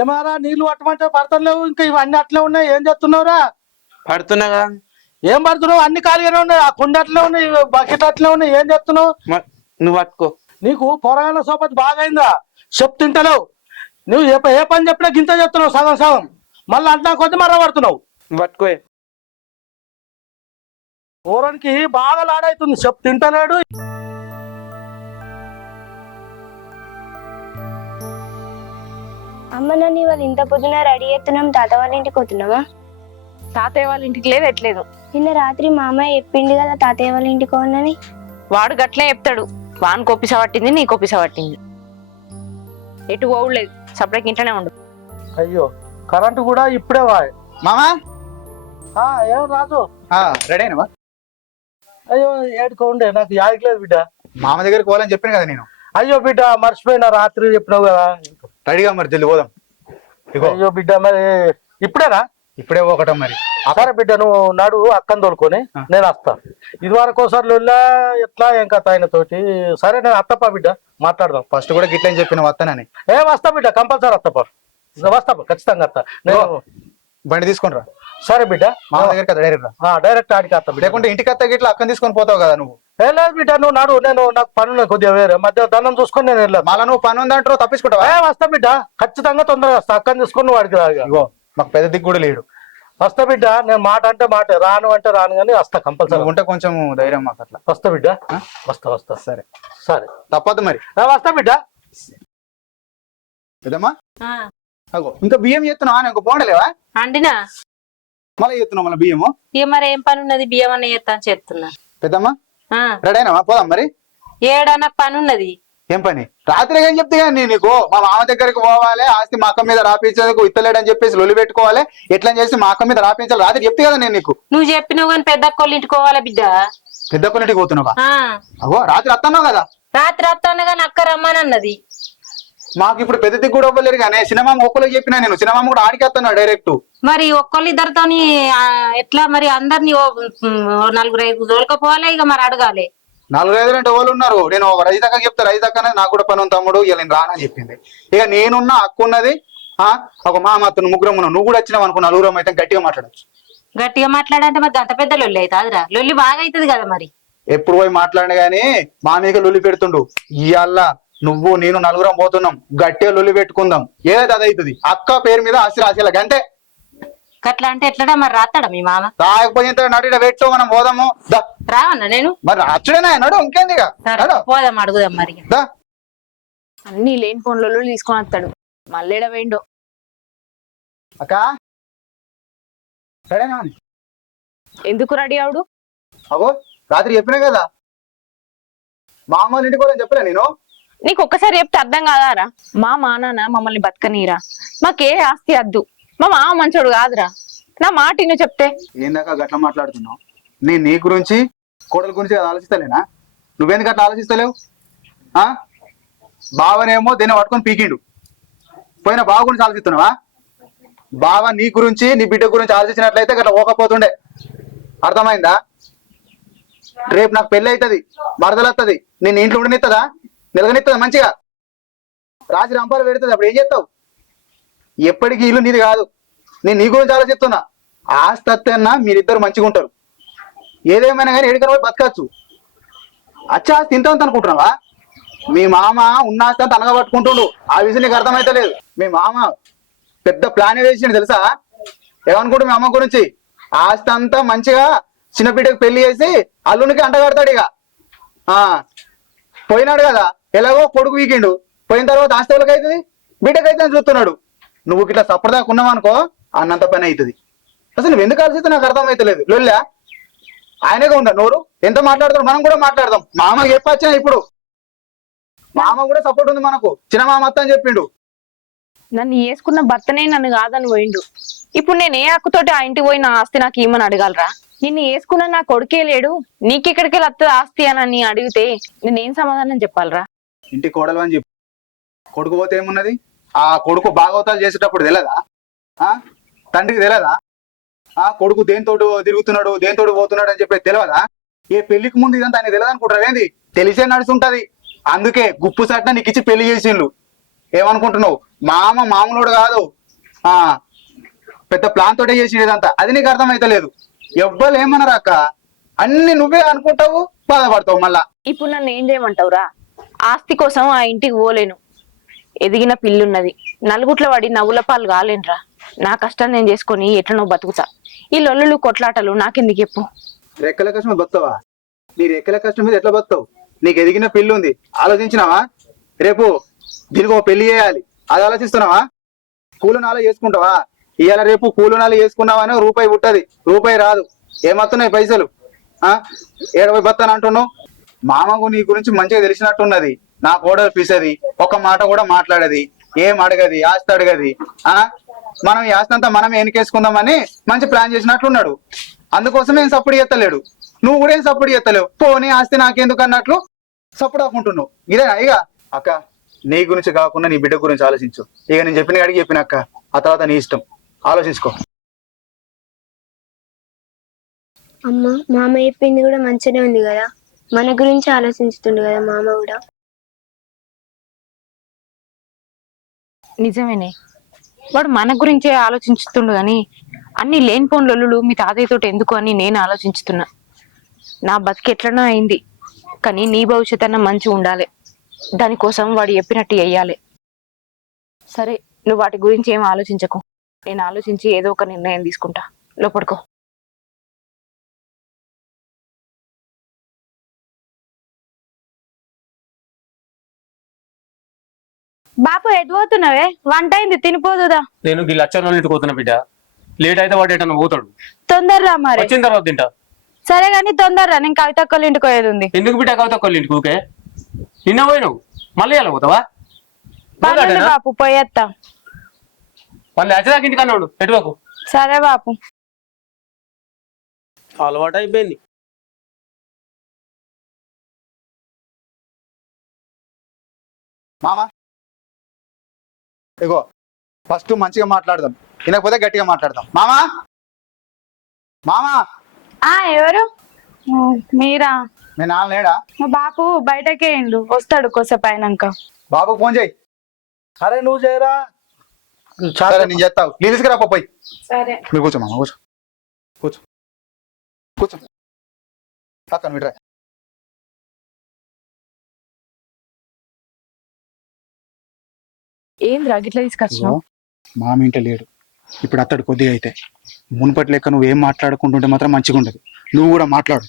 ఏమారా నీళ్లు పట్టమంటే పడతలేవు, ఇంకా ఇవన్నీ అట్లే ఉన్నాయి. ఏం చేస్తున్నావురా? పడుతున్నాగా. ఏం పడుతున్నావు? అన్ని ఖాళీగానే ఉన్నాయి. ఆ కుండ అట్లే ఉన్నాయి, బకెట్ అట్లే ఉన్నాయి. ఏం చేస్తున్నావు? నువ్వు పట్టుకో. నీకు పొరగాల సోపతి బాగా అయిందా? చెప్తుంటలేవు. నువ్వు ఏ పని చెప్పినా గింత చెప్తున్నావు సగం సగం. మళ్ళీ అంటా కొద్ది మర్ర పడుతున్నావు. పట్టుకో. ఊరానికి బాగా లాడైతుంది, చెప్తుంటలేడు. అమ్మ నన్ను ఇవాళ ఇంత పొద్దున రెడీ అవుతున్నాం, తాత వాళ్ళ ఇంటికి పోతున్నామా? తాతయ్య వాళ్ళ ఇంటికి లేదు, ఎట్లేదు. నిన్న రాత్రి మా అమ్మాయి చెప్పింది కదా తాతయ్య వాళ్ళ ఇంటికి పోనని. వాడు గట్లే చెప్తాడు. వాన్ కొప్పిస పట్టింది, నీ కొప్పిస పట్టింది. ఎటు పోవలేదు, సపరేట్ ఇంట్లోనే ఉండు. అయ్యో కరెంటు కూడా ఇప్పుడే వాయ్. మామా ఏం రాజు రెడీ అయినవా? అయ్యో ఏడుకోండే, నాకు యాదలేదు బిడ్డ. మామ దగ్గరికి పోవాలని చెప్పాను కదా నేను. అయ్యో బిడ్డ మర్చిపోయినా, రాత్రి చెప్పినావు కదా. రెడీగా మరి జల్ది పోదాం. ఇగో అయ్యో బిడ్డ, మరి ఇప్పుడేనా? ఇప్పుడే ఒకటం మరి. సరే బిడ్డ, నువ్వు నాడు అక్కని తోలుకొని నేను వస్తా. ఇది వరకు ఒకసారి ఎట్లా ఏం కథ ఆయన తోటి. సరే నేను అత్తప్ప బిడ్డ, మాట్లాడదాం. ఫస్ట్ కూడా గిట్లని చెప్పిన వస్తానని. వస్తా బిడ్డ, కంపల్సరీ అత్తప్ప, వస్తా ఖచ్చితంగా వస్తా నేను. బండి తీసుకొని రా. సరే బిడ్డ, మామ దగ్గరికి డైరెక్ట్ రా. డైరెక్ట్ ఆడికి వస్తా బిడ్డ. లేకుంటే ఇంటికి అత్త గిట్లా అక్కని తీసుకొని పోతావు కదా నువ్వు. ఏం లేదు బిడ్డ, నువ్వు నాడు, నాకు పని ఉన్నది కొద్దిగా వేరే మధ్య దండం చూసుకొని నేను వెళ్ళాను. మళ్ళా నువ్వు పని ఉందంటారు తప్పించుకుంటావా? వస్తా బిడ్డ, ఖచ్చితంగా తొందరగా వస్తా. అక్కని తీసుకొని నువ్వు వాడికి రాగా. ఇగో మాకు పెద్ద దిక్కు కూడా లేడు. వస్తా బిడ్డ, నేను మాట అంటే మాట, రాను అంటే రాను, కానీ వస్తా కంపల్సరీ. ఉంటే కొంచెం ధైర్యం మాకు అట్లా. వస్తా బిడ్డ, వస్తా. సరే సరే తప్పదు మరి. వస్తా బిడ్డ. పెద్దమ్మా అగో ఇంకా బియ్యం చేస్తున్నావా? ఇంకో పోండలేవా? అండినా మళ్ళీ చేస్తున్నావు మళ్ళీ బియ్యము? ఇక మరి ఏం పని ఉన్నది, బియ్యం అన్న చేస్తాను చేస్తున్నా. పెద్దమ్మా రెడీ అయినావా? పోదాం మరి. ఏడా నాకు పని ఉన్నది. ఏం పని? రాత్రి ఏం చెప్తే కానీ నీకు మా మామ దగ్గరికి పోవాలి, ఆస్తి మా అక్క మీద రాపించేందుకు ఇత్తలేడని చెప్పేసి లొల్లి పెట్టుకోవాలి, ఎట్లా చేసి మా అక్క మీద రాపించాలి రాత్రి చెప్తే కదా నేను నీకు. నువ్వు చెప్పినావు కానీ పెద్ద అక్కోళ్ళ ఇంటికి పోవాలా బిడ్డ. పెద్ద కొన్నింటికి పోతున్నావా? అగో రాత్రి వస్తున్నావు కదా. రాత్రి వస్తాను కానీ అక్క రమ్మని అన్నది. మాకు ఇప్పుడు పెద్ద దిక్కు కూడా అవ్వలేరు కానీ సినిమామ ఒక్కరికి చెప్పినా నేను. సినిమామ కూడా ఆడికి వస్తున్నా డైరెక్ట్. మరి ఒక్కళ్ళు ఇద్దరితోని ఎట్లా మరి? అందరినీ నలుగురు ఐదు తోలుకపోవాలి, ఇక మరి అడగాలి. 4-5 అంటే వాళ్ళు ఉన్నారు. నేను రైతక్క చెప్తా, రైతక్క నాకు కూడా పని ఉంది తమ్ముడు, ఇలా నేను రానని చెప్పింది. ఇక నేనున్నా అక్క ఉన్నది, ఒక మామత్తను ముగ్గురం ఉన్నావు. నువ్వు కూడా వచ్చినావు అనుకో, 4 అయితే గట్టిగా మాట్లాడచ్చు. గట్టిగా మాట్లాడంటే మరి గంట పెద్ద లొల్లి అవుతుందిరా. లొల్లి బాగా అవుతుంది కదా మరి. ఎప్పుడు పోయి మాట్లాడిన గానీ మా మీద లొల్లి పెడుతుండు. ఇవాళ నువ్వు నేను 4 పోతున్నాం, గట్టిగా లొల్లి పెట్టుకుందాం. ఏదైతే అదవుతుంది. అక్క పేరు మీద ఆస్తి రాసేలా గంటే. అట్లా అంటే ఎట్లా మరి? రాస్తాడా మీ మామ? రాకపోతే నడిడ పెట్టు, మనం పోదాము. రావన్నా నేను మరి అచ్చుడేనా నడు, ఇంకేంది పోదాం, అడుగుదాం మరి. అన్ని లేని ఫోన్లలో తీసుకొని వస్తాడు. మళ్ళీడ వేయండు. అక్క సరేనా? ఎందుకు రెడీ అవడు? అగో రాత్రి చెప్పినా కదా మా అమ్మ ఇంటికి పోదని చెప్పలే నేను. నీకు ఒక్కసారి చెప్తే అర్థం కాదారా? మా నాన్న మమ్మల్ని బతకనీరా, మాకే ఆస్తి వద్దు, మా మామ మంచోడు కాదురా, నా మాట నువ్వు చెప్తే. ఏందాక గట్లా మాట్లాడుతున్నావు? నేను నీ గురించి కోడల గురించి ఆలోచిస్తలేనా? నువ్వెందుకు అట్లా ఆలోచిస్తలేవు? బావనేమో దీన్ని పట్టుకొని పీకిండు, పోయిన బావ గురించి ఆలోచిస్తున్నావా? బావ నీ గురించి నీ బిడ్డ గురించి ఆలోచించినట్లయితే గట్లా పోకపోతుండే. అర్థమైందా? రేపు నాకు పెళ్లి అవుతుంది, మరదలు వస్తుంది, నేను ఇంట్లో ఉండనిస్తుందా? నిలగనిస్తుందా మంచిగా? రాజు రంపాలు పెడుతుంది, అప్పుడు ఏం చేస్తావు? ఎప్పటికీ ఇల్లు నీది కాదు. నేను నీ గురించి ఆలోచిస్తున్నా. ఆస్తి అన్నా మీరిద్దరు మంచిగా ఉంటారు, ఏదేమైనా కానీ ఎడికన పోయి బతకచ్చు. అచ్చా ఆస్తి తింటామని అనుకుంటున్నావా? మీ మామ ఉన్న ఆస్తి అంతా అనగా పట్టుకుంటుండు. ఆ విషయం నీకు అర్థమైతలేదు. మీ మామ పెద్ద ప్లాన్ వేసిండు తెలుసా? ఏమనుకుంటు మీ అమ్మ గురించి? ఆస్తి అంతా మంచిగా చిన్నబిడ్డకు పెళ్లి చేసి అల్లునికి అంటగడతాడు. ఇక పోయినాడు కదా, ఎలాగో కొడుకు వీకిండు, పోయిన తర్వాత ఆస్తి వాళ్ళకి అవుతుంది, బిడ్డకైతే చూస్తున్నాడు. నువ్వు ఇట్లా సప్పటిదాకా ఉన్నావు అనుకో, అన్నంత పని అవుతుంది. అసలు నువ్వు ఎందుకు ఆలోచిస్తే నాకు అర్థమైతలేదు. లొల్లా ఆయనగా ఉందా నోరు? ఎంత మాట్లాడతాడు? మనం కూడా మాట్లాడదాం. మామ చెప్పొచ్చా? ఇప్పుడు మామ కూడా సపోర్ట్ ఉంది మనకు. చిన్న మామ అత్త అని చెప్పిండు. నన్ను వేసుకున్న భర్తనే నన్ను కాదని పోయిండు. ఇప్పుడు నేను ఏ హక్కుతోటి ఆ ఇంటికి పోయి నా ఆస్తి నాకు ఏమని అడగాలరా? నిన్ను వేసుకున్న నా కొడుకే లేడు, నీకెక్కడికి వస్తుంది ఆస్తి అని అడిగితే నేనేం సమాధానం చెప్పాలరా? ఇంటి కోడలు అని చెప్పి కొడుకు పోతే ఏమున్నది? ఆ కొడుకు భాగవతాలు చేసేటప్పుడు తెలియదా? తండ్రికి తెలియదా? కొడుకు దేనితోటి తిరుగుతున్నాడు, దేనితోటి పోతున్నాడు అని చెప్పి తెలియదా? ఏ పెళ్లికి ముందు ఇదంతా ఆయన తెలియదు అనుకుంటారు ఏంది? తెలిసే నడుస్తుంటది. అందుకే గుప్పు సట్న నీకు ఇచ్చి పెళ్లి చేసిండ్రు. ఏమనుకుంటున్నావు? మామ మామూలుడు కాదు, ఆ పెద్ద ప్లాన్ తోటే చేసి ఇదంతా. అది నీకు అర్థమైతలేదు. ఎవ్వరు ఏమన్నారు అక్క, అన్ని నువ్వే అనుకుంటావు, బాధపడతావు మళ్ళా. ఇప్పుడు నన్ను ఏం చేయమంటావురా? ఆస్తి కోసం ఆ ఇంటికి పోలేను. ఎదిగిన పిల్లున్నది, నలుగుట్ల పడి నవ్వుల పాలు కాలేనురా. నా కష్టం నేను చేసుకొని ఎట్లనో బతుకుతా. ఈ లొల్లులు కొట్లాటలు నాకెందుకు చెప్పు? రెక్కల కష్టం మీద బతావా? నీ రెక్కల కష్టం మీద ఎట్లా బతావు? నీకు ఎదిగిన పిల్లు ఉంది, ఆలోచించినావా? రేపు దీనికి ఒక పెళ్లి చేయాలి, అది ఆలోచిస్తున్నావా? కూలు నాలు చేసుకుంటావా? ఇవాళ రేపు కూలు నాలు చేసుకున్నావని రూపాయి పుట్టది, రూపాయి రాదు. ఏమవుతున్నాయి పైసలు? ఏడవై బతాను అంటున్నావు. మామకు నీ గురించి మంచిగా తెలిసినట్టున్నది. నా కోడలు పిసది, ఒక మాట కూడా మాట్లాడది, ఏం అడగది, ఆస్తి అడగది. మనం ఈ ఆస్తి అంతా మనం ఎన్నికేసుకుందామని మంచి ప్లాన్ చేసినట్లున్నాడు. అందుకోసమే ఏం సపోర్ట్ చేస్తలేడు. నువ్వు కూడా ఏం సపోర్ట్ చేస్తలేవు. పోనీ ఆస్తి నాకెందుకు అన్నట్లు సపోర్ట్ ఆకుంటున్నావు. ఇదేనా ఇక? అక్క, నీ గురించి కాకుండా నీ బిడ్డ గురించి ఆలోచించు. ఇక నేను చెప్పిన అడిగి చెప్పిన అక్క, ఆ తర్వాత నీ ఇష్టం, ఆలోచించుకో. అమ్మ, మామ చెప్పింది కూడా మంచిగానే ఉంది కదా. మన గురించి ఆలోచించుతుండు కదా మామ కూడా. నిజమేనే, వాడు మన గురించే ఆలోచించుతుండు గాని అన్ని లేనిపోని లొల్లులు మీ తాతయ్యతో ఎందుకు అని నేను ఆలోచించుతున్నా. నా బతికి ఎట్లనో అయింది, కానీ నీ భవిష్యత్ అన్న మంచి ఉండాలి. దానికోసం వాడు చెప్పినట్టు చెయ్యాలి. సరే, నువ్వు వాటి గురించి ఏం ఆలోచించకు. నేను ఆలోచించి ఏదో ఒక నిర్ణయం తీసుకుంటా. లోపడుకో. బాపు ఎటు పోతున్నావే? వంట అయింది, తినిపోదుదా? నేను ఈ లచ్చన ఇంటికి పోతున్నా బిడ్డ. లేట్ అయితే వాడు ఎటన్నా పోతాడు. తొందరరా మరి. వచ్చిన తర్వాత తింటా. సరే గాని తొందరరా, నేను కవిత అక్కల ఇంటికి పోయేది ఉంది. ఎందుకు బిడ్డ కవిత అక్కల ఇంటికి? ఊకే నిన్న పోయినావు, మళ్ళీ ఎలా పోతావా? పర్లేదు బాపు, పోయేత్తా. మళ్ళీ అచ్చదాకా ఇంటికి అన్నాడు, ఎటువకు. సరే బాపు. అలవాటు అయిపోయింది. మామ ఇగో, ఫస్ట్ మంచిగా మాట్లాడదాం, వినకపోతే గట్టిగా మాట్లాడదాం. మామా మామా ఎవరు? మీరా? నేను నాన్న లేడా? మా బాపు బయటకే ఇండు, వస్తాడు కొద్దిసేపు అయినాక. బాబుకు ఫోన్ చేయి. అరే నువ్వు చేయరా. సరే, నేను చేస్తావు. నీ తీసుకురా పోయి. సరే. మీరు కూర్చో మామ, కూర్చో కూర్చో కూర్చో. పక్కన విడరా. ఏంద్రా గిట్లా తీసుకొచ్చినావు? మామ ఇంట లేడు, ఇప్పుడు అత్తడు కొద్దిగా అయితే. మునుపటి లెక్క నువ్వు ఏం మాట్లాడుకుంటుంటే మాత్రం మంచిగా ఉండదు. నువ్వు కూడా మాట్లాడు.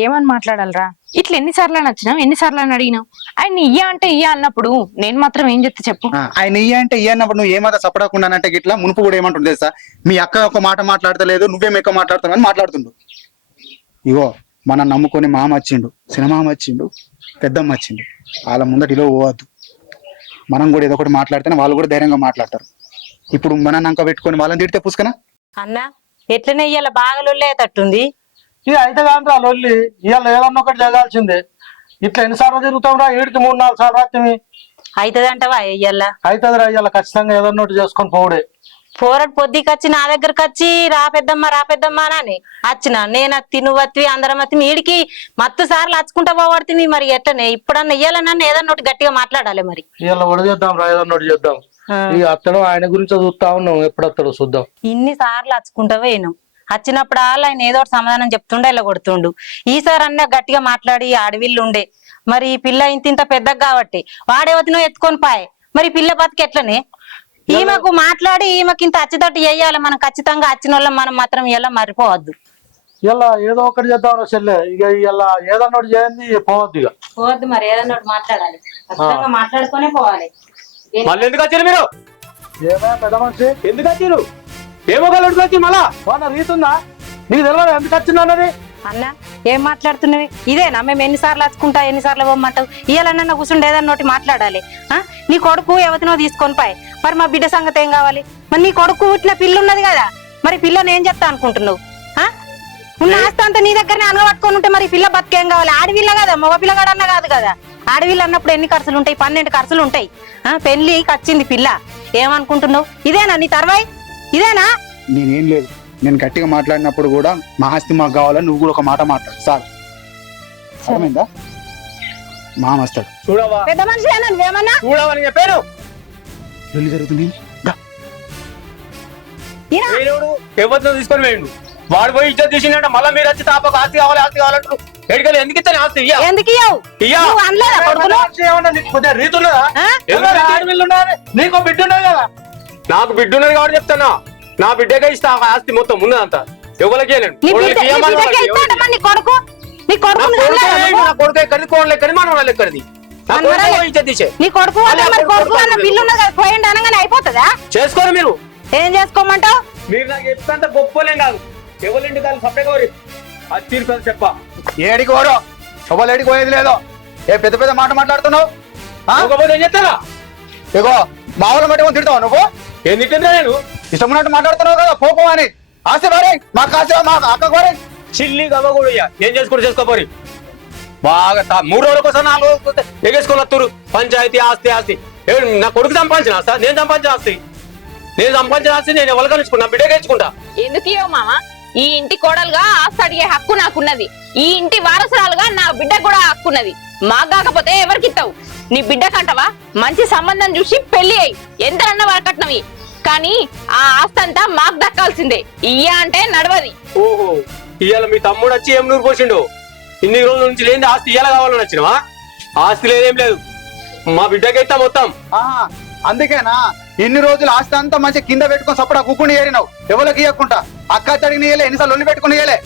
ఏమని మాట్లాడాలరా? ఇట్లా ఎన్నిసార్లు అని వచ్చినావు, ఎన్నిసార్లు అని అడిగినావు? ఆయన ఇయ్య అంటే ఇయ్య అన్నప్పుడు నేను మాత్రం ఏం చెప్తే చెప్పు. ఆయన ఇయ్య అంటే ఇయ్య అన్నప్పుడు నువ్వు ఏమాత్రం సపడకుండానంటే గిట్లా మునుపు కూడా ఏమంటుంది తెలుసా? మీ అక్క ఒక మాట మాట్లాడతలేదు, నువ్వేం ఎక్కువ మాట్లాడుతావు అని మాట్లాడుతుండు. ఇగో, మనం నమ్ముకొని మామ వచ్చిండు, సినిమామ వచ్చిండు, పెద్దమ్మ వచ్చిండు. వాళ్ళ ముందట ఇలా పోవద్దు. మనం కూడా ఏదో ఒకటి మాట్లాడితేనే వాళ్ళు కూడా ధైర్యంగా మాట్లాడతారు. ఇప్పుడు మన నంక పెట్టుకొని వాళ్ళని తిడితే పుసుకనా? అన్న ఎట్లనే ఇయ్యాల బాగా లొల్లేటట్టుంది. ఇక అయితే కాంట్రా లొల్లి. ఇవాళ ఏదన్నా ఒకటి జరగాల్సిందే. ఇట్లా ఎన్నిసార్లు తిరుగుతాం రా? 7-3-4 సార్లు రాత్రి అవుతుందంటవా? ఇయ్యాల అవుతుందిరా. ఇవాళ ఖచ్చితంగా ఏదన్నా ఒకటి చేసుకొని పోవుడే. పోరడు పొద్దుకి వచ్చి నా దగ్గరకు వచ్చి రా పెద్దమ్మ అని వచ్చిన నేను అత్తి నువ్వు అత్తి అందరం అత్తి వీడికి మత్తు సార్లు అచ్చుకుంటా పోవడుతుంది. మరి ఎట్టనే ఇప్పుడన్నా ఇయ్యాలన్నా ఏదన్నా ఒకటి గట్టిగా మాట్లాడాలి. మరి ఇవాళ ఒడి చేద్దాం రా, ఏదన్నా ఒకటి చేద్దాం. ఇక అత్తడు ఆయన గురించి చూస్తా ఉన్నాం, ఎప్పుడు అత్తడు చూద్దాం. ఇన్ని సార్లు అచ్చుకుంటా పోయిను. వచ్చినప్పుడు ఆయన ఏదో ఒకటి సమాధానం చెప్తుండే ఇలా కొడుతుండు. ఈసారి అన్న గట్టిగా మాట్లాడి అడవిల్లు ఉండే. మరి ఈ పిల్ల ఇంత పెద్దగా కాబట్టి వాడేవతినో ఎత్తుకొని పాయే. మరి పిల్ల బతికి ఎట్లనే? ఈమెకు మాట్లాడి ఈమెకి ఇంత అచ్చితట్టు చేయాలి. మనం ఖచ్చితంగా వచ్చిన వాళ్ళం మనం మాత్రం ఇలా మరిపోవద్దు. ఇలా ఏదో ఒకటి చేద్దాం రా చెల్లె. ఇక ఇలా ఏదన్నా ఒకటి చేయండి, పోవద్దు. ఇక పోవద్దు, మరి ఏదన్నా ఒకటి మాట్లాడాలి. ఖచ్చితంగా మాట్లాడుకునే పోవాలి. మళ్ళీ ఎందుకు వచ్చారు మీరు? ఏమైనా పెద్ద మనిషి ఎందుకు వచ్చారు? ఏమో వచ్చి మళ్ళా ఏమన్నా రీతుందా? నీకు తెలియదు ఎందుకు వచ్చింది అన్నది? అన్న ఏం మాట్లాడుతున్నావి? ఇదేనా మేము ఎన్నిసార్లు వచ్చుకుంటా ఎన్నిసార్లు పోమ్మంటావు? ఇయ్యాలన్నా కూర్చుండే ఏదన్నా ఒకటి మాట్లాడాలి. నీ కొడుకు ఎవరినో తీసుకొని పాయి. మరి మా బిడ్డ సంగతి ఏం కావాలి? మరి నీ కొడుకు ఇట్లా పిల్ల ఉన్నది కదా, మరి పిల్లని ఏం చెప్తా అనుకుంటున్నావు? ఉన్న ఆస్తి అంతా నీ దగ్గరనే అనగబట్టుకొని ఉంటే మరి పిల్ల బతికేం కావాలి? ఆడవిల్ల కదా, మగ పిల్లగాడన్నా కాదు కదా. ఆడవిల్ల అన్నప్పుడు ఎన్ని ఖర్చులు ఉంటాయి? 12 ఖర్చులు ఉంటాయి. పెళ్లికి వచ్చింది పిల్ల, ఏమనుకుంటున్నావు? ఇదేనా నీ తర్వాయి? ఇదేనా? నేనేం లేదు, నేను గట్టిగా మాట్లాడినప్పుడు కూడా మా ఆస్తి మాకు కావాలని నువ్వు కూడా ఒక మాట మాట్లాడు సార్. అర్థమైందా? మామ వస్తాడు. చూడవా పెద్ద మనిషి ఏమన్నా చూడవా నేను చెప్పాను. పెళ్లి జరుగుతుంది. దా. వేరేవాడు ఎవరితో తీసుకొని వేయండు. వాడు పోయి ఇచ్చేది తీసిందంటే మళ్ళీ మీరు వచ్చి తాపకు ఆస్తి కావాలంటారు. ఎడికలు ఎందుకు ఇస్తాను ఆస్తి? ఇయ్యా ఎందుకు ఇయ్యవు? ఇయ్యా. నువ్వు అనలేదా కొడుకును? ఏమన్నా నీకు కొద్దిగా రీతి ఉన్నదా? ఆ? ఎవరు ఆడపిల్లలు ఉన్నారని? నీకు బిడ్డ ఉన్నది కదా. నాకు బిడ్డ ఉన్నది కాబట్టి చెప్తానా, నా బిడ్డగా ఇస్తా ఆ ఆస్తి మొత్తం ఉన్నదంతా. ఎవరికి నీ బిడ్డకే ఇస్తాడమ్మా నీ కొడుకు. నీ కొడుకుని అనలేదా నువ్వు? నా కొడుకు ఎక్కడిది, కోడలు ఎక్కడిది, మనవరాలు ఎక్కడిది? నా కొడుకు పోయి ఇచ్చేది తీసే. నీ కొడుకు అంటే మరి కొడుకు అన్న బిల్లు ఉన్నది కదా, పోయిండు అనగానే అయిపోతుందా? చేసుకోరు మీరు. ఏం చేసుకోమంటావు? మీరు నాకు చెప్తా గొప్పలేం కాదు. ఎవరింటి కాదు సపరేట్గా అది తీర్పు చెప్ప. ఏడికి పోరు, శుభలేడికి పోయేది లేదు. ఏ పెద్ద పెద్ద మాట మాట్లాడుతున్నావు? ఆ? ఇంకపోతే ఏం చెప్తారా? ఇగో మామూలు బట్టి తిడతావు నువ్వు. ఏం తింటుందా నేను? ఇష్టం ఉన్నట్టు మాట్లాడుతున్నావు కదా, పోపం అని. ఆస్తి బారే మా కాశీ మా అక్క కోరే. చిల్లి గవ్వకూడ ఏం చేసుకుంటూ చేసుకోపోరి. బాగా 3 రోజుల కోసం 4 రోజుల కోసం ఎగేసుకొని వస్తారు. పంచాయతీ ఆస్తి ఆస్తి నా కొడుకు సంపాదించిన ఆస్తి, నేను సంపాదించిన ఆస్తి. నేను సంపాదించిన ఆస్తి నేను ఎవరు కలుసుకున్నా, బిడ్డగా ఇచ్చుకుంటా. ఎందుకు ఇవ్వవు మామ? ఈ ఇంటి కోడలుగా ఆస్తి అడిగే హక్కు నాకున్నది. ఈ ఇంటి వారసురాలుగా నా బిడ్డకు కూడా హక్కున్నది. మాకు కాకపోతే ఎవరికి ఇస్తావు? నీ బిడ్డ కంటవా మంచి సంబంధం చూసి పెళ్లి అయ్యి ఎంతనన్నా వరకట్నవి. కానీ ఆ ఆస్తి అంతా మాకు దక్కాల్సిందే. ఇయ్య అంటే నడవది. ఓహో, ఇవాళ మీ తమ్ముడు వచ్చి ఏం నూరు పోసిండు. ఇన్ని రోజుల నుంచి లేని ఆస్తి ఇయ్యాల కావాలని వచ్చినవా? ఆస్తి లేదేం లేదు, మా బిడ్డకి ఇస్తా మొత్తం. ఆహా, అందుకేనా ఇన్ని రోజులు ఆస్తి అంతా మంచి కింద పెట్టుకుని సపడా కుక్కుని ఏరినావు. ఎవరికి ఇవ్వకుండా అక్క తడిని ఇయ్యలే, ఎన్నిసార్లు ఒళ్ళు పెట్టుకుని ఇయ్యలే.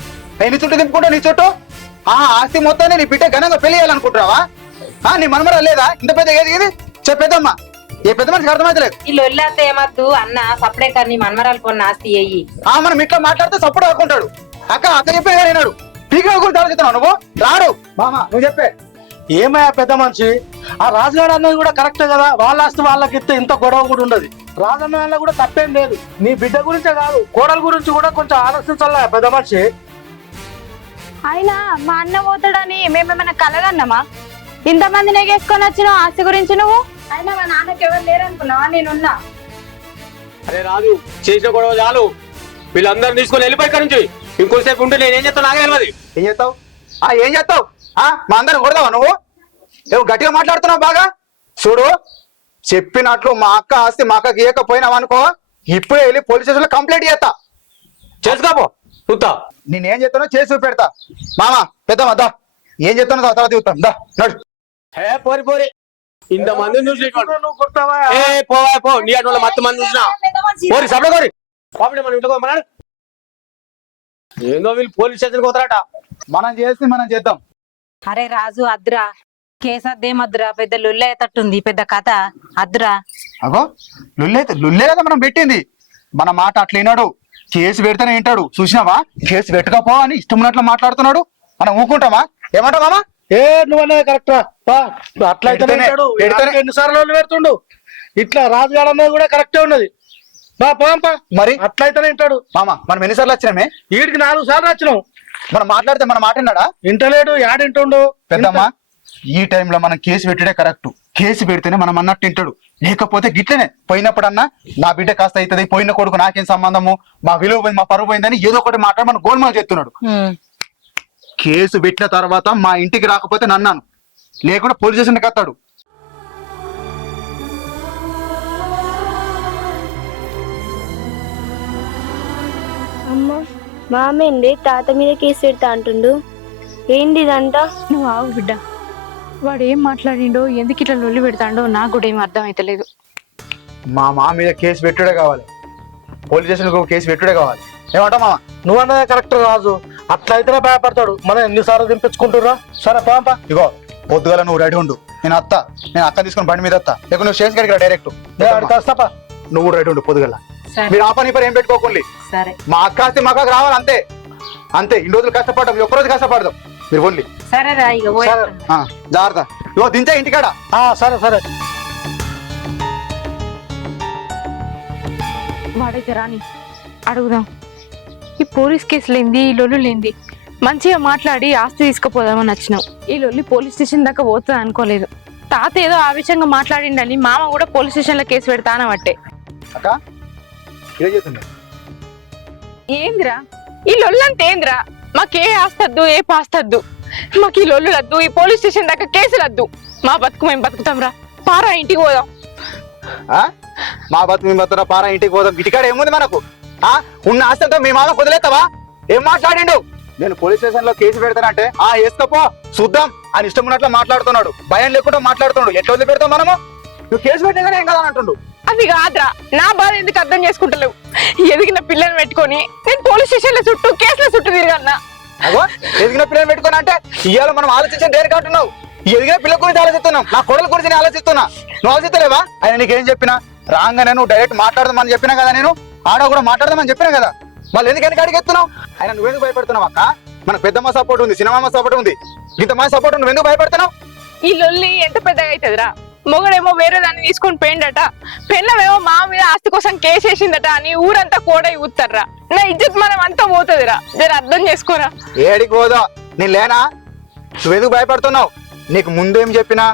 ఎన్ని చుట్టూ తిప్పుకుంటావు నీ చుట్టూ? ఆస్తి మొత్తాన్ని నీ బిడ్డ ఘనంగా పెళ్లి చేయాలనుకుంటున్నావా? నీ మనమరా లేదా? ఇంత పెద్ద ఏది ఇది చెప్పేద్దమ్మా. ఏ పెద్ద మనిషికి అర్థమైతలేదు. వీళ్ళు వదిలేస్తే ఏమద్దు అన్న సపడే కానీ నీ మనమరాలు కొన్న ఆస్తి అయ్యి. మనం ఇట్లా మాట్లాడితే సప్పుడు ఆడుకుంటాడు. అక్క చెప్పే వినాడు. పీక గురించి ఆలోచిస్తున్నావు నువ్వు. రాడు మామ, నువ్వు చెప్పే. ఏమయ్యా పెద్ద మనిషి, ఆ రాజుగాడు అన్నది కూడా కరెక్టే కదా. వాళ్ళ ఆస్తి వాళ్ళకి ఇస్తే ఇంత గొడవ కూడా ఉండదు. రాజన్న కూడా తప్పేం లేదు. నీ బిడ్డ గురించే కాదు, కోడల గురించి కూడా కొంచెం ఆలోచించాలా పెద్ద మనిషి. అయినా మా అన్న పోతాడని మేమేమైనా కలగన్నామా? ఇంతమంది నెగేసుకొని వచ్చినావు ఆస్తి గురించి నువ్వు. అయినా మా నాన్నకి ఎవరు లేరనుకున్నావా? నేనున్నా. అరే రాజు, చేసిన గొడవ చాలు. వీళ్ళందరూ తీసుకొని వెళ్ళిపోయి ఇక్కడి నుంచి. ఇంకోసేపు ఉంటే నేను ఏం చేస్తాను నాకే తెలియదు. ఏం చేస్తావు? ఏం చేస్తావు? మా అందరిని కొడతావా నువ్వు? ఏమో గట్టిగా మాట్లాడుతున్నావు బాగా. చూడు, చెప్పినట్లు మా అక్క ఆస్తి మా అక్కకి ఇవ్వకపోయినావు అనుకో, ఇప్పుడే వెళ్ళి పోలీస్ స్టేషన్ లో కంప్లైంట్ చేస్తా. చేసుకోపో చూస్తా. నేనేం చెప్తానో చేసి చూపెడతా. మామ పెద్దమ్మ దా, ఏం చెప్తానో తర్వాత చూస్తాం. దా నడు. హే పోరి పోరి, ఇంతమంది చూసి నువ్వు కొడతావా? పో నీ అటు మత్తు మంది చూసినా పోరి సపడ కోరి పాపడే మనం ఇంట్లో మన ఏందో వీళ్ళు పోలీస్ స్టేషన్ పోతారట. మనం చేసి మనం చేద్దాం. అరే రాజు అద్దురా, కేసు అద్దేమద్దురా. పెద్ద లొల్లేటట్టుంది పెద్ద కథ. అద్దురా. అగో లుల్లే కదా మనం పెట్టింది. మన మాట అట్లా విన్నాడు. కేసు పెడితేనే వింటాడు. చూసినావా? కేసు పెట్టకపో అని ఇష్టం ఉన్నట్లు మాట్లాడుతున్నాడు. మనం ఊకుంటామా? ఏమంటావు మామా? నువ్వనే కరెక్టా? అట్లయితే ఎన్నిసార్లు పెడుతుండు. ఇట్లా రాజుగాడు అన్నది కూడా కరెక్టే ఉన్నది. మరి అట్లయితేనే వింటాడు. మామ మనం ఎన్నిసార్లు వచ్చినామే? వీడికి 4 సార్లు వచ్చినావు. మనం మాట్లాడితే మన మాట విన్నాడా? వింటలేడు. యాడింటుండు. పెద్దమ్మా, ఈ టైంలో మనం కేసు పెట్టడే కరెక్ట్. కేసు పెడితేనే మనం అన్నట్టు వింటాడు. లేకపోతే గిట్లనే పోయినప్పుడన్నా నా బిడ్డ కాస్త అవుతుంది, పోయిన కొడుకు నాకేం సంబంధము, మా విలువ పోయింది, మా పరువు పోయిందని ఏదో ఒకటి మాట్లాడి మన గోల్మాల్ చేస్తున్నాడు. కేసు పెట్టిన తర్వాత మా ఇంటికి రాకపోతే నన్నాను, లేకుండా పోలీస్ స్టేషన్కి వస్తాడు. అమ్మా మామేంది తాత మీద కేసు పెడతా అంటుండు. ఏంది ఇదంతా? నువ్వు ఆగు బిడ్డ. వాడు ఏం మాట్లాడిండో, ఎందుకు ఇట్లా లొల్లి పెడతాడో నాకు కూడా ఏం అర్థం అయితలేదు. మా మీద కేసు పెట్టుడే కావాలి, పోలీస్ స్టేషన్ కేసు పెట్టుడే కావాలి. ఏమంటావు మామ? నువ్వన్నదే కరెక్ట్ రాజు. అట్లయితేనే భయపడతాడు. మనం ఎన్నిసార్లు దింపించుకుంటురా. సరే పాంపా. ఇగో పొద్దుగల నువ్వు రెడీ ఉండు. నేను అక్క తీసుకుని బండి మీద వస్తా. లేక నువ్వు స్టేషన్ కాడికి రా డైరెక్ట్. కాస్తాపా. నువ్వు రెడీ ఉండు పొద్దుగల. మీరు ఆ పని ఏం పెట్టుకోకండి. సరే. మా అక్క ఆస్తి మా అక్కకి రావాలి అంతే. అంతే. ఇన్ని రోజులు కష్టపడ్డాం, ఒక్కరోజు కష్టపడదాం. మీరు ఓన్లీ సరేరా ఇక జాగ్రత్త. ఇగో దించా ఇంటికాడ. సరే సరే. వాడైతే రాని అడుగుదాం. ఈ పోలీస్ కేసులు ఏంది, ఈ లొల్లు లేంది. మంచిగా మాట్లాడి ఆస్తి తీసుకుపోదామని వచ్చినావు. ఈ లొల్లి పోలీస్ స్టేషన్ దాకా పోతుంది అనుకోలేదు. తాత ఏదో ఆవేశంగా మాట్లాడిండని మామ కూడా పోలీస్ స్టేషన్ లో కేసు పెడతానబట్టే. అక్క ఏం చేస్తుండే? ఏందిరా ఈ లొల్లంత? ఏందిరా? మాకే ఆస్తద్దు, ఏ పాస్తద్దు. మాకు ఈ లొల్లు వద్దు, ఈ పోలీస్ స్టేషన్ దాకా కేసులు వద్దు. మా బతుకు మేము బతుకుతాం రా. పారా ఇంటికి పోదాం. ఆ? మా బతుకు మీ బతురా పారా ఇంటికి పోదాం. ఇటుకాడ ఏముంది మనకు? ఆ ఉన్న ఆస్తంతో మీ మామ వదిలేస్తావా? ఏం మాట్లాడిండు? నేను పోలీస్ స్టేషన్ లో కేసు పెడతానంటే వేసుకోపో చూద్దాం అని ఇష్టం ఉన్నట్లు మాట్లాడుతున్నాడు. భయం లేకుండా మాట్లాడుతున్నాడు. ఎట్లా వదిలి పెడతాం మనము? నువ్వు కేసు పెట్టగానే ఏం కదా అంటుండు. అది కాదురా, నా బాధ ఎందుకు అర్థం చేసుకుంటలేవు? ఎదిగిన పిల్లని పెట్టుకొని నేను పోలీస్ స్టేషన్ లో చుట్టూ కేసుల చుట్టూ తిరగలనా? అగో ఎదిగిన పిల్లలు పెట్టుకున్నా అంటే ఇవాళ మనం ఆలోచించడం దేనికి అంటున్నావు? ఎదిగిన పిల్లల గురించి ఆలోచిస్తున్నాం, నా కొడల గురించి నేను ఆలోచిస్తున్నా. నువ్వు ఆలోచిస్తలేవా? ఆయన నీకేం చెప్పినా రాగానే నువ్వు డైరెక్ట్ మాట్లాడదామని చెప్పినా కదా. నేను ఆడ కూడా మాట్లాడదామని చెప్పినా కదా. మళ్ళీ ఎందుకు అడిగెత్తున్నావు? ఆయన నువ్వెందుకు భయపడుతున్నావు అక్క? మనకు పెద్దమ్మ సపోర్ట్ ఉంది, సినిమా సపోర్ట్ ఉంది, ఇంతమంది సపోర్ట్ నువ్వు ఎందుకు భయపడుతున్నావు? ఈ లొల్లి ఎంత పెద్దగా అవుతుందిరా? మొగడేమో వేరే దాన్ని తీసుకొని పోయిండట, పెళ్ళమేమో మా మీద ఆస్తి కోసం కేసేసిందట అని ఊరంతా కూడా ఊతారా. నా ఇజ్జత్ మనం అంతా పోతుందిరా. జర అర్థం చేసుకోరా. ఏడికి పోదా? నేను లేనా? నువ్వెందుకు భయపడుతున్నావు? నీకు ముందేం చెప్పినా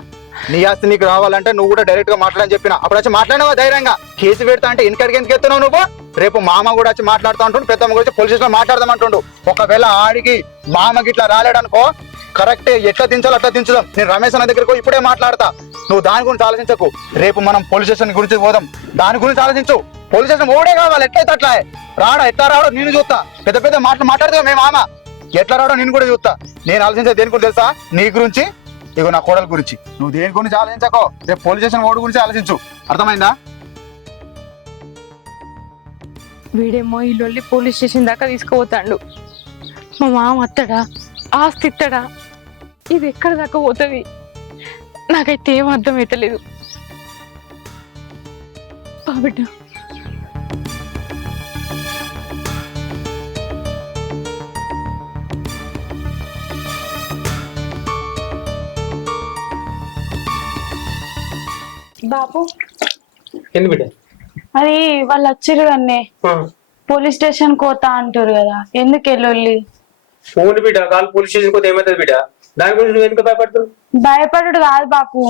నీ ఆస్తి నీకు రావాలంటే నువ్వు కూడా డైరెక్ట్ గా మాట్లాడని చెప్పినా అప్పుడు వచ్చి మాట్లాడినావా ధైర్యంగా? కేసు పెడతా అంటే ఇంకడికి ఎందుకు ఎత్తున్నావు నువ్వు? రేపు మామ కూడా వచ్చి మాట్లాడుతూ అంటుండు, పెద్దమ్మ కూడా పోలీస్ స్టేషన్ లో మాట్లాడదామంటుండు. ఒకవేళ ఆడికి మామకి ఇట్లా రాలేడనుకో కరెక్ట్ ఎట్లా దించాలో అట్లా దించుదాం. నేను రమేష్ అన్న దగ్గరకు ఇప్పుడే మాట్లాడతా. నువ్వు దాని గురించి ఆలోచించకు. రేపు మనం పోలీస్ స్టేషన్ గురించి పోదాం, దాని గురించి ఆలోచించు. పోలీస్ స్టేషన్ ఓడే కావాలి. ఎట్లయితే అట్లా రాడా, ఎట్లా రాడో నేను చూస్తా. పెద్ద పెద్ద మాటలు మాట్లాడుతా మేము మామ, ఎట్లా రాడో నేను కూడా చూస్తా. నేను ఆలోచించే దేని గురించి తెలుసా? నీ గురించి, ఇగో నా కోడల గురించి. నువ్వు దేని గురించి ఆలోచించకో, రేపు పోలీస్ స్టేషన్ ఓడి గురించి ఆలోచించు. అర్థమైందా? వీడేమో ఈ లొల్లి పోలీస్ స్టేషన్ దాకా తీసుకుపోతాడు. మా మామ అత్తడా, ఆస్తి ఇత్తడా, ఇది ఎక్కడ దాకా పోతుంది? నాకైతే ఏం అర్థం అవుతలేదు. బిడ్డ బాపు ఏంది బిడ్డ? అది వాళ్ళు వచ్చిర్రు కన్నే పోలీస్ స్టేషన్ కోతా అంటారు కదా, ఎందుకు వెళ్ళొల్లి? ఫోన్ బిడ్డ, కాల్ పోలీస్ స్టేషన్ పోతే ఏమవుతుంది బిడ్డ? దాని గురించి నువ్వు ఎందుకు భయపడుతున్నావు? భయపడుడు కాదు బాపు,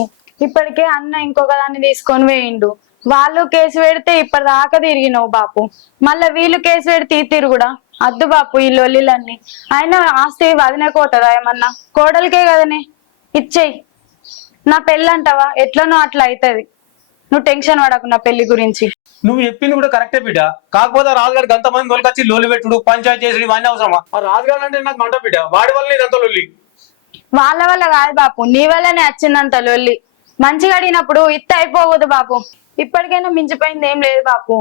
ఇప్పటికే అన్న ఇంకొక దాన్ని తీసుకొని వేయిండు. వాళ్ళు కేసు పెడితే ఇప్పటిదాకా తిరిగినావు బాపు, మళ్ళా వీళ్ళు కేసు పెడితే తిరుగుడా? అద్దు బాపు ఈ లొల్లిలన్నీ. ఆయన ఆస్తి వదిలేకోతుందా ఏమన్నా? కోడలికే కదనే, ఇచ్చేయి. నా పెళ్ళి అంటావా? ఎట్లనో అట్లా అవుతుంది. నువ్వు టెన్షన్ పడకు నా పెళ్లి గురించి. నువ్వు చెప్పింది కూడా కరెక్టే బిడ్డ. కాకపోతే ఆ రాజుగారికి అంతమంది తోలుకొచ్చి లోలు పెట్టుడు, పంచాయతీ చేసుడు ఇవన్నీ అవసరమా? ఆ రాజుగారు అంటే నాకు మంట బిడ్డ, వాడి వల్ల ఇదంతా లొల్లి. వాళ్ళ వల్ల కాదు బాపు, నీ వల్లనే వచ్చిందంత లొల్లి. మంచిగా అడిగినప్పుడు ఇత్త అయిపోవద్దు బాపు. ఇప్పటికైనా మించిపోయింది ఏం లేదు బాపు.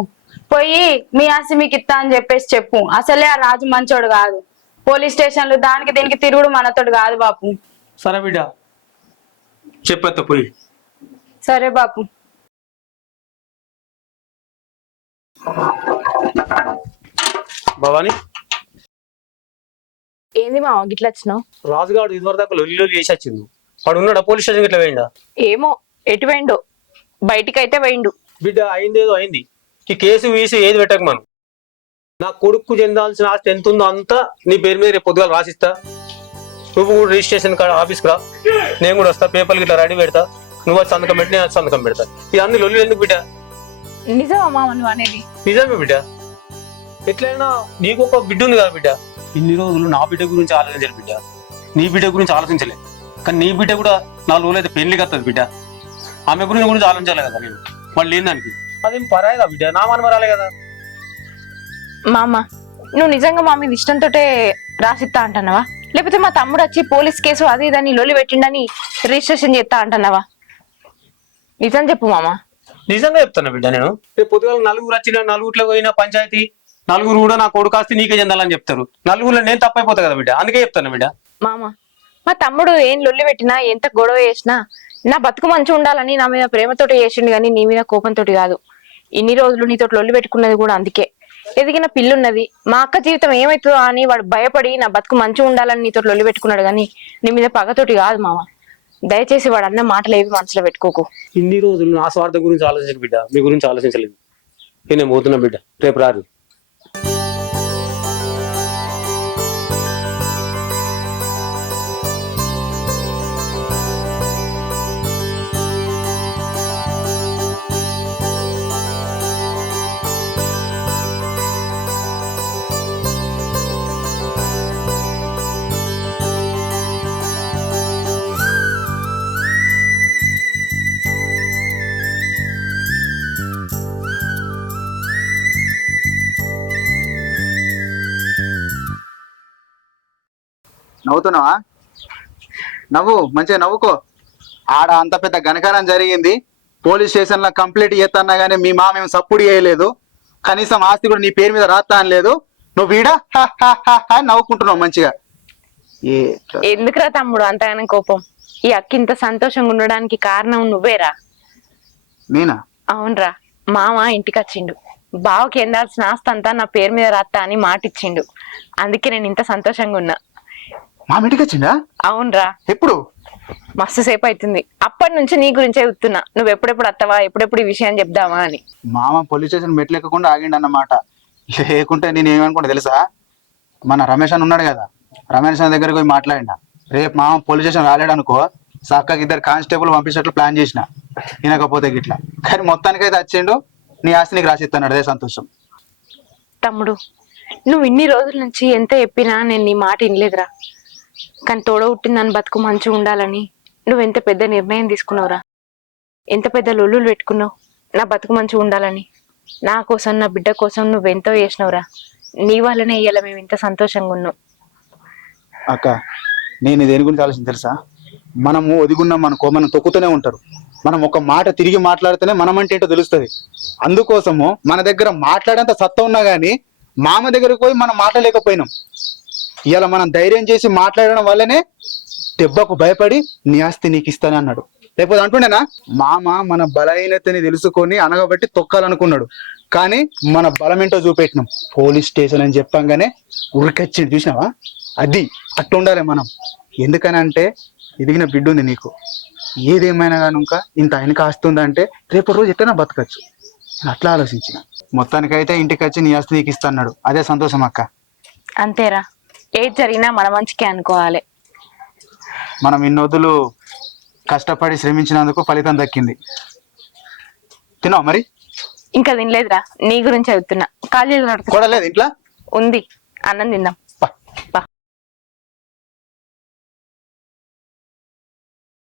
పోయి మీ ఆస్తి మీకు ఇత్తా అని చెప్పేసి చెప్పు. అసలే ఆ రాజు మంచోడు కాదు. పోలీస్ స్టేషన్లు దానికి దీనికి తిరుగుడు మనతోడు కాదు బాపు. సరే బిడ్డ, చెప్పేత్తా పోయి. సరే బాపు. భవాని, ఏంది మా గిట్లా వచ్చినావు? రాజుగాడు ఇదివరకు దాకా లొల్లి లొల్లి చేసి వచ్చింది. వాడు ఉన్నాడా పోలీస్ స్టేషన్ ఇట్లా వేయండా? ఏమో ఎటు పోయిండో, బయటికైతే పోయిండు. బిడ్డ అయిందేదో అయింది. ఈ కేసు వీసి ఏది పెట్టక మనం. నా కొడుకు చెందాల్సిన ఆస్తి ఎంత ఉందో అంతా నీ పేరు మీద రేపు పొద్దుగా రాసిస్తా. నువ్వు కూడా రిజిస్ట్రేషన్ కార్డు ఆఫీస్కి రా, నేను కూడా వస్తా. పేపర్లు ఇట్లా రెడీ పెడతా. నువ్వు వచ్చి సంతకం పెట్టి నేను సంతకం పెడతా. ఇది అన్ని లొల్లి ఎందుకు బిడ్డ? నిజమా మామ నువ్వు అనేది? నిజమే బిడ్డ. ఎట్లయినా నీకు ఒక బిడ్డ ఉంది కదా బిడ్డ. ఇన్ని రోజులు నా బిడ్డ గురించి ఆలోచించాలి బిడ్డ, నీ బిడ్డ గురించి ఆలోచించలే. కానీ నీ బిడ్డ కూడా 4 రోజులు అయితే పెళ్లికి వస్తుంది బిడ్డ. ఆమె గురించి ఆలోచించాలి కదా నేను. మళ్ళీ ఏందానికి అదేం పరాయిదా బిడ్డ, నా మనమరాలే కదా. మామ నువ్వు నిజంగా మా మీద ఇష్టంతో రాసిస్తా అంటున్నావా? లేకపోతే మా తమ్ముడు వచ్చి పోలీస్ కేసు అది ఇదని లొల్లి పెట్టిండని రిజిస్ట్రేషన్ చేస్తా అంటున్నావా? నిజం చెప్పు మామ. నిజంగా చెప్తున్నా బిడ్డ. నేను రేపు పొద్దుగాల నలుగురు వచ్చిన, నలుగురిలో పోయిన పంచాయతీ, నలుగురు కూడా నా కొడుకు ఆస్తి నీకే చెందాలని చెప్తారు. నలుగురులో నేను తప్పైపోతా కదా బిడ్డ, అందుకే చెప్తాను బిడ్డ. మామ మా తమ్ముడు ఏం లొల్లి పెట్టినా ఎంత గొడవ చేసినా నా బతుకు మంచిగా ఉండాలని నా మీద ప్రేమతోటి చేసిండు, కానీ నీ మీద కోపంతో కాదు. ఇన్ని రోజులు నీతో లొల్లి పెట్టుకున్నది కూడా అందుకే. ఎదిగిన పిల్లున్నది, మా అక్క జీవితం ఏమవుతుందో అని వాడు భయపడి నా బతుకు మంచిగా ఉండాలని నీతో లొల్లి పెట్టుకున్నాడు, కానీ నీ మీద పగతోటి కాదు మామ. దయచేసి వాడు అన్న మాటలు ఏవి మనసులో పెట్టుకోకు. ఇన్ని రోజులు నా స్వార్థం గురించి ఆలోచించలేదు బిడ్డ, మీ గురించి ఆలోచించలేదు. నేను పోతున్నా బిడ్డ, రేపు రారు. నవ్వుతున్నావా? నవ్వు, మంచిగా నవ్వుకో. ఆడ అంత పెద్ద ఘనకారం జరిగింది, పోలీస్ స్టేషన్ లో కంప్లైంట్ చేస్తున్నా గానీ మీ మామ ఏం సప్పుడు చేయలేదు, కనీసం ఆస్తి కూడా నీ పేరు మీద రాస్తా అని లేదు. నువ్వు ఈడ అని నవ్వుకుంటున్నావు మంచిగా. ఏ ఎందుకురా తమ్ముడు అంతగానం కోపం? ఈ అక్క ఇంత సంతోషంగా ఉండడానికి కారణం నువ్వేరా. నేనా? అవునరా, మామ ఇంటికి వచ్చిండు, బావకి ఎందాల్సిన ఆస్తి అంతా నా పేరు మీద రాస్తా అని మాట ఇచ్చిండు. అందుకే నేను ఇంత సంతోషంగా ఉన్నా. మా ఇంటికి వచ్చిందా? అవునరా, ఎప్పుడు? మస్తు సేపు అవుతుంది. అప్పటి నుంచి నీ గురించే చెప్తున్నా, నువ్వు ఎప్పుడెప్పుడు వస్తావా, ఎప్పుడెప్పుడు ఈ విషయం చెప్దావా అని. మామ పోలీస్ స్టేషన్ మెట్లెక్కకుండా ఆగిండు అన్నమాట. లేకుంటే నేను ఏమనుకుంటా తెలుసా, మన రమేష్ అని ఉన్నాడు కదా, రమేష్ అన్న దగ్గరకు పోయి మాట్లాడినా. రేపు మామ పోలీస్ స్టేషన్ రాలేడు అనుకో, చక్కగా 2 కానిస్టేబుల్ పంపించేట్లు ప్లాన్ చేసిన, వినకపోతే గిట్లా. కానీ మొత్తానికైతే వచ్చిండు, నీ ఆస్తి నీకు రాసిస్తున్నాడు, అదే సంతోషం. తమ్ముడు, నువ్వు ఇన్ని రోజుల నుంచి ఎంత చెప్పినా నేను నీ మాట వినలేదురా. కానీ తోడవుట్టిందని బతుకు మంచిగా ఉండాలని నువ్వెంత పెద్ద నిర్ణయం తీసుకున్నావురా. ఎంత పెద్ద లొల్లులు పెట్టుకున్నావు నా బతుకు మంచిగా ఉండాలని. నా కోసం, నా బిడ్డ కోసం నువ్వెంతో చేసినవురా. నీ వల్లనే ఇయ్యాల మేము ఇంత సంతోషంగా ఉన్నాం. అక్క, నేను దేని గురించి ఆలోచన తెలుసా, మనము ఒదిగున్నాం అనుకో, మనం తొక్కుతూనే ఉంటారు. మనం ఒక మాట తిరిగి మాట్లాడితేనే మనం అంటే ఏంటో తెలుస్తుంది. అందుకోసము మన దగ్గర మాట్లాడేంత సత్తా ఉన్నా గానీ మామ దగ్గరకు పోయి మనం మాట్లాడలేకపోయినాం. ఇవాళ మనం ధైర్యం చేసి మాట్లాడడం వల్లనే దెబ్బకు భయపడి నీ ఆస్తి నీకు ఇస్తానన్నాడు. లేకపోతే అంటుండేనా? మామ మన బలహీనతని తెలుసుకొని అనగబట్టి తొక్కాలనుకున్నాడు, కానీ మన బలం ఏంటో చూపెట్టినాం. పోలీస్ స్టేషన్ అని చెప్పంగానే ఉరికొచ్చిండు, చూసినావా? అది అట్లుండాలి మనం. ఎందుకని అంటే ఎదిగిన బిడ్డ ఉంది నీకు. ఏదేమైనా కానీ ఇంకా ఇంత ఆయనకి ఆస్తుందంటే రేపు రోజు ఎట్లైనా బతకచ్చు. నేను అట్లా ఆలోచించిన. మొత్తానికైతే ఇంటికి వచ్చి నీ ఆస్తి నీకు ఇస్తాన్నాడు, అదే సంతోషం అక్క. అంతేరా, ఏది జరిగినా మన మంచికే అనుకోవాలి. మనం ఇన్నొద్దులు కష్టపడి శ్రమించినందుకు ఫలితం దక్కింది. తిన్నావు మరి? ఇంకా తినలేదురా, నీ గురించి చదువుతున్నా. కాలేజీలో కూడా లేదు ఇంట్లో ఉంది, అన్నం తిందాం.